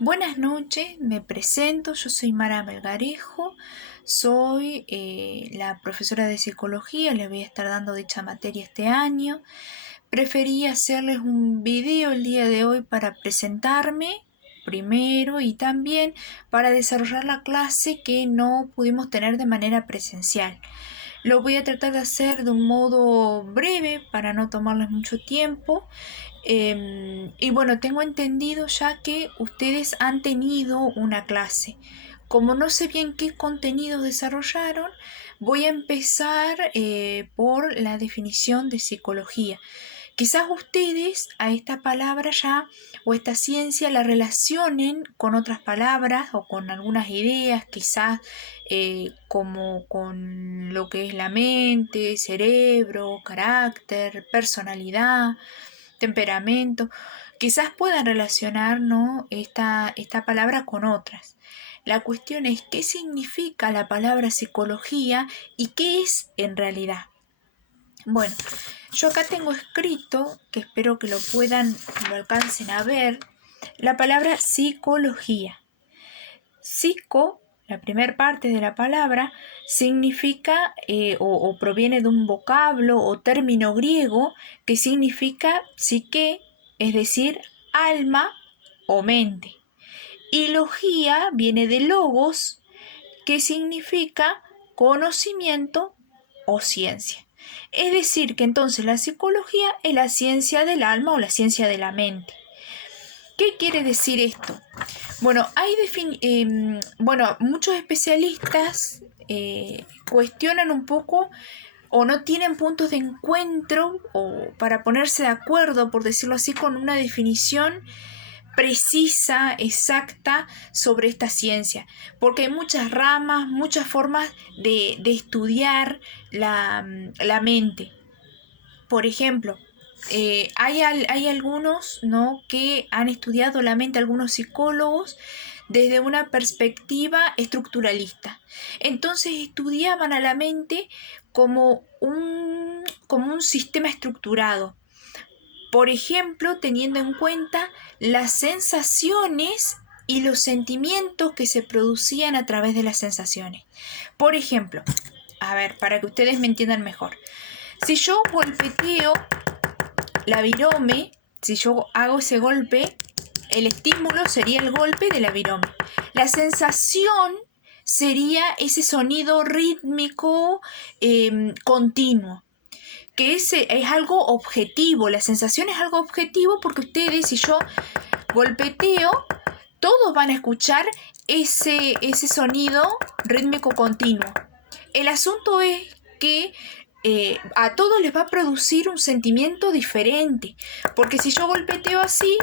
Buenas noches, me presento, yo soy Mara Melgarejo, soy la profesora de psicología, les voy a estar dando dicha materia este año. Preferí hacerles un video el día de hoy para presentarme primero y también para desarrollar la clase que no pudimos tener de manera presencial. Lo voy a tratar de hacer de un modo breve para no tomarles mucho tiempo. Y bueno, tengo entendido ya que ustedes han tenido una clase. Como no sé bien qué contenidos desarrollaron, voy a empezar por la definición de psicología. Quizás ustedes a esta palabra ya o esta ciencia la relacionen con otras palabras o con algunas ideas, quizás como con lo que es la mente, cerebro, carácter, personalidad, temperamento. Quizás puedan relacionar, ¿no?, esta palabra con otras. La cuestión es qué significa la palabra psicología y qué es en realidad. Bueno, yo acá tengo escrito, que espero que lo alcancen a ver, la palabra psicología. Psico, la primera parte de la palabra, significa o proviene de un vocablo o término griego que significa psique, es decir, alma o mente. Y logía viene de logos, que significa conocimiento o ciencia. Es decir, que entonces la psicología es la ciencia del alma o la ciencia de la mente. ¿Qué quiere decir esto? Bueno, muchos especialistas cuestionan un poco o no tienen puntos de encuentro o para ponerse de acuerdo, por decirlo así, con una definición precisa, exacta sobre esta ciencia, porque hay muchas ramas, muchas formas de estudiar la mente. Por ejemplo, hay algunos, ¿no?, que han estudiado la mente, algunos psicólogos, desde una perspectiva estructuralista. Entonces estudiaban a la mente como un sistema estructurado. Por ejemplo, teniendo en cuenta las sensaciones y los sentimientos que se producían a través de las sensaciones. Por ejemplo, a ver, para que ustedes me entiendan mejor. Si yo golpeteo la virome, si yo hago ese golpe, el estímulo sería el golpe de la virome. La sensación sería ese sonido rítmico continuo, que es algo objetivo. La sensación es algo objetivo porque ustedes, si yo golpeteo, todos van a escuchar ese sonido rítmico continuo. El asunto es que a todos les va a producir un sentimiento diferente, porque si yo golpeteo así,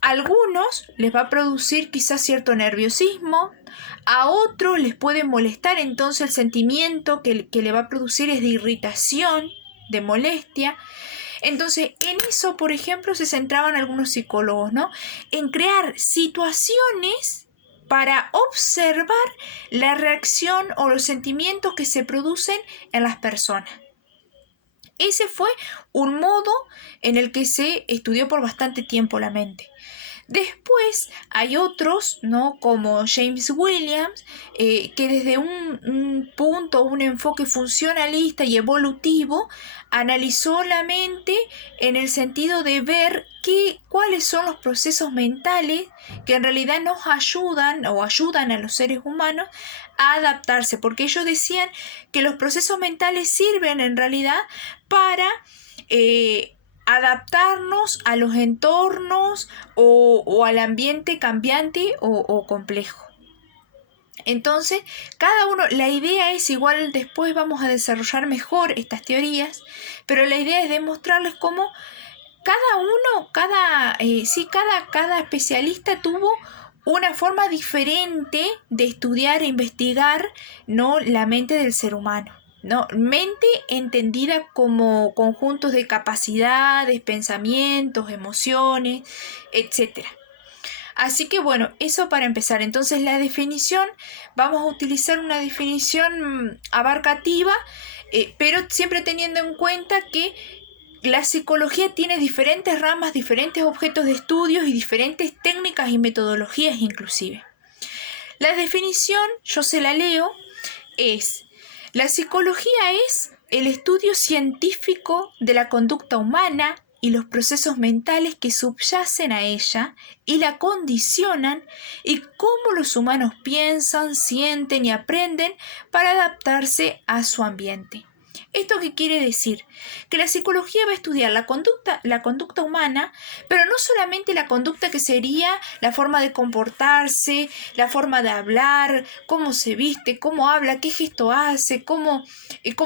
a algunos les va a producir quizás cierto nerviosismo, a otros les puede molestar, entonces el sentimiento que le va a producir es de irritación, de molestia. Entonces, en eso, por ejemplo, se centraban algunos psicólogos, ¿no?, en crear situaciones para observar la reacción o los sentimientos que se producen en las personas. Ese fue un modo en el que se estudió por bastante tiempo la mente. Después hay otros, ¿no?, como James Williams, que desde un punto, un enfoque funcionalista y evolutivo, analizó la mente en el sentido de ver cuáles son los procesos mentales que en realidad nos ayudan o ayudan a los seres humanos a adaptarse, porque ellos decían que los procesos mentales sirven en realidad para adaptarnos a los entornos o al ambiente cambiante o complejo. Entonces, cada uno, la idea es igual, después vamos a desarrollar mejor estas teorías, pero la idea es demostrarles cómo cada especialista tuvo una forma diferente de estudiar e investigar, ¿no?, la mente del ser humano. ¿No? Mente entendida como conjuntos de capacidades, pensamientos, emociones, etc. Así que bueno, eso para empezar. Entonces la definición, vamos a utilizar una definición abarcativa, pero siempre teniendo en cuenta que la psicología tiene diferentes ramas, diferentes objetos de estudios y diferentes técnicas y metodologías inclusive. La definición, yo se la leo, es: la psicología es el estudio científico de la conducta humana y los procesos mentales que subyacen a ella y la condicionan, y cómo los humanos piensan, sienten y aprenden para adaptarse a su ambiente. ¿Esto qué quiere decir? Que la psicología va a estudiar la conducta humana, pero no solamente la conducta que sería la forma de comportarse, la forma de hablar, cómo se viste, cómo habla, qué gesto hace, cómo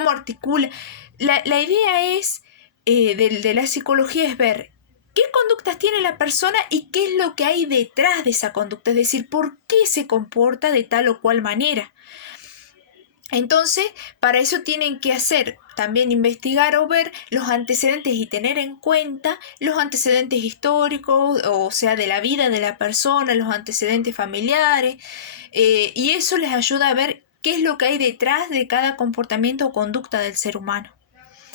articula. La idea es, de la psicología, es ver qué conductas tiene la persona y qué es lo que hay detrás de esa conducta, es decir, por qué se comporta de tal o cual manera. Entonces, para eso tienen que hacer también investigar o ver los antecedentes y tener en cuenta los antecedentes históricos, o sea, de la vida de la persona, los antecedentes familiares, y eso les ayuda a ver qué es lo que hay detrás de cada comportamiento o conducta del ser humano.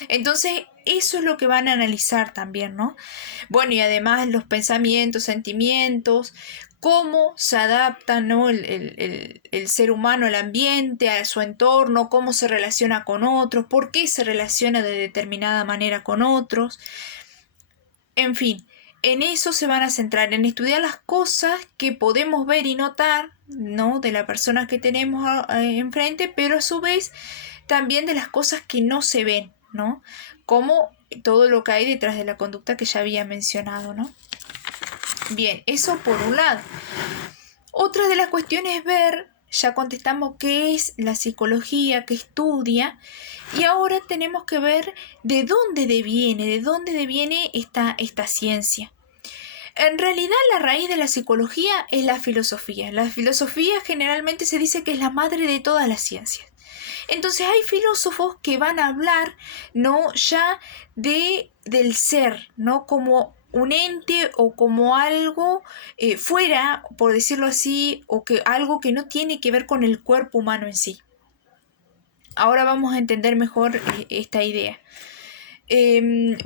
Entonces, eso es lo que van a analizar también, ¿no? Bueno, y además los pensamientos, sentimientos, cómo se adapta, ¿no?, el ser humano al ambiente, a su entorno, cómo se relaciona con otros, por qué se relaciona de determinada manera con otros. En fin, en eso se van a centrar, en estudiar las cosas que podemos ver y notar, ¿no?, de la persona que tenemos enfrente, pero a su vez también de las cosas que no se ven, ¿no? Como todo lo que hay detrás de la conducta que ya había mencionado, ¿no? Bien, eso por un lado. Otra de las cuestiones es ver, ya contestamos qué es la psicología, qué estudia, y ahora tenemos que ver de dónde deviene esta ciencia. En realidad, la raíz de la psicología es la filosofía. La filosofía generalmente se dice que es la madre de todas las ciencias. Entonces hay filósofos que van a hablar, ¿no?, ya del ser, ¿no?, como un ente o como algo fuera, por decirlo así, o que algo que no tiene que ver con el cuerpo humano en sí. Ahora vamos a entender mejor esta idea.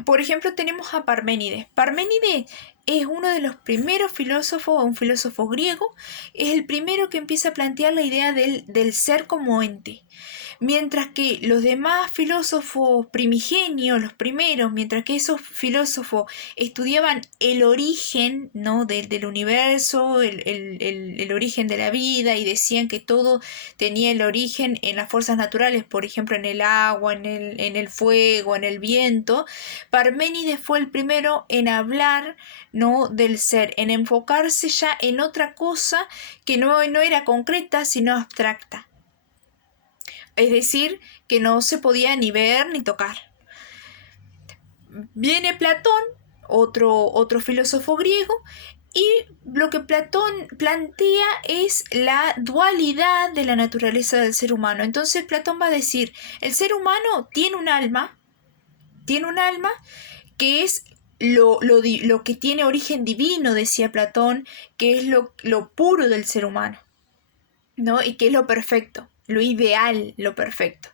Por ejemplo, tenemos a Parménides. Parménides es uno de los primeros filósofos, un filósofo griego, es el primero que empieza a plantear la idea del ser como ente. Mientras que los demás filósofos primigenios, los primeros, mientras que esos filósofos estudiaban el origen, ¿no?, del universo, el origen de la vida, y decían que todo tenía el origen en las fuerzas naturales, por ejemplo en el agua, en el fuego, en el viento, Parménides fue el primero en hablar, ¿no?, del ser, en enfocarse ya en otra cosa que no era concreta, sino abstracta. Es decir, que no se podía ni ver ni tocar. Viene Platón, otro filósofo griego, y lo que Platón plantea es la dualidad de la naturaleza del ser humano. Entonces Platón va a decir, el ser humano tiene un alma que es lo que tiene origen divino, decía Platón, que es lo puro del ser humano, ¿no?, y que es lo perfecto, lo ideal, lo perfecto.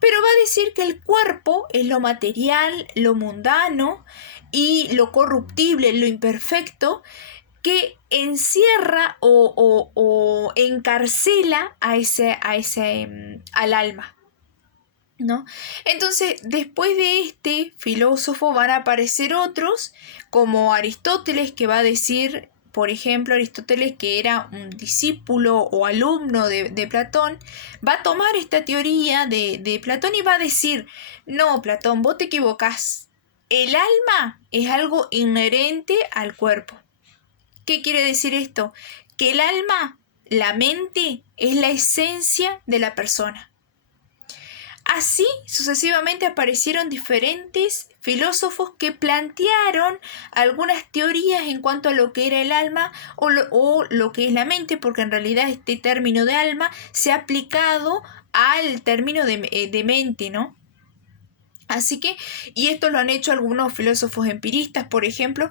Pero va a decir que el cuerpo es lo material, lo mundano y lo corruptible, lo imperfecto, que encierra o encarcela al alma, ¿no? Entonces, después de este filósofo van a aparecer otros, como Aristóteles, que va a decir, por ejemplo, Aristóteles, que era un discípulo o alumno de Platón, va a tomar esta teoría de Platón y va a decir, no, Platón, vos te equivocás. El alma es algo inherente al cuerpo. ¿Qué quiere decir esto? Que el alma, la mente, es la esencia de la persona. Así sucesivamente aparecieron diferentes filósofos que plantearon algunas teorías en cuanto a lo que era el alma o lo que es la mente, porque en realidad este término de alma se ha aplicado al término de mente, ¿no? Así que, y esto lo han hecho algunos filósofos empiristas, por ejemplo,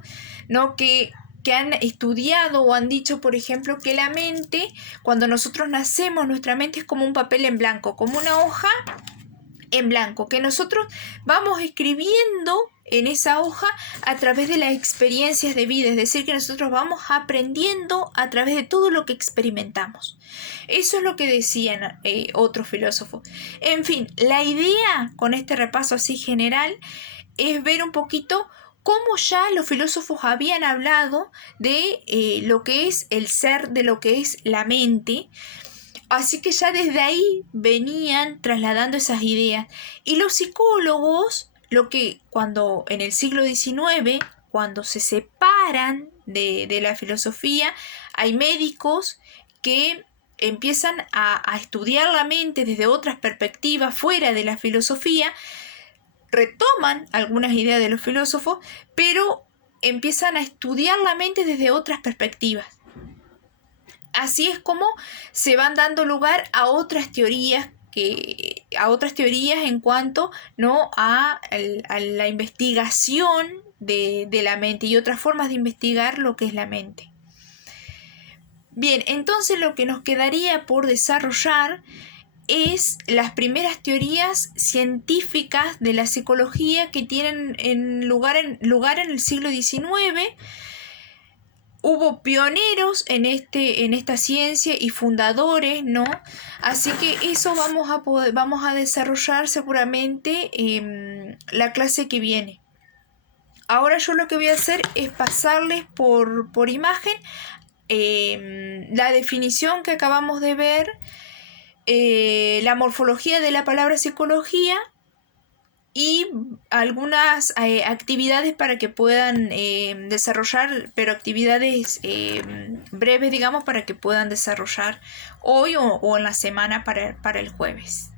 ¿no?, que han estudiado o han dicho, por ejemplo, que la mente, cuando nosotros nacemos, nuestra mente es como un papel en blanco, como una hoja en blanco, que nosotros vamos escribiendo en esa hoja a través de las experiencias de vida, es decir, que nosotros vamos aprendiendo a través de todo lo que experimentamos. Eso es lo que decían otros filósofos. En fin, la idea con este repaso así general es ver un poquito cómo ya los filósofos habían hablado de lo que es el ser, de lo que es la mente. Así que ya desde ahí venían trasladando esas ideas. Y los psicólogos, lo que cuando en el siglo XIX, cuando se separan de la filosofía, hay médicos que empiezan a estudiar la mente desde otras perspectivas fuera de la filosofía, retoman algunas ideas de los filósofos, pero empiezan a estudiar la mente desde otras perspectivas. Así es como se van dando lugar a otras teorías en cuanto, ¿no?, a la investigación de la mente y otras formas de investigar lo que es la mente. Bien, entonces lo que nos quedaría por desarrollar es las primeras teorías científicas de la psicología que tienen lugar en el siglo XIX. Hubo pioneros en esta ciencia y fundadores, ¿no? Así que eso vamos a desarrollar seguramente en la clase que viene. Ahora yo lo que voy a hacer es pasarles por imagen la definición que acabamos de ver, la morfología de la palabra psicología y algunas actividades para que puedan desarrollar, pero actividades breves, digamos, para que puedan desarrollar hoy o en la semana para el jueves.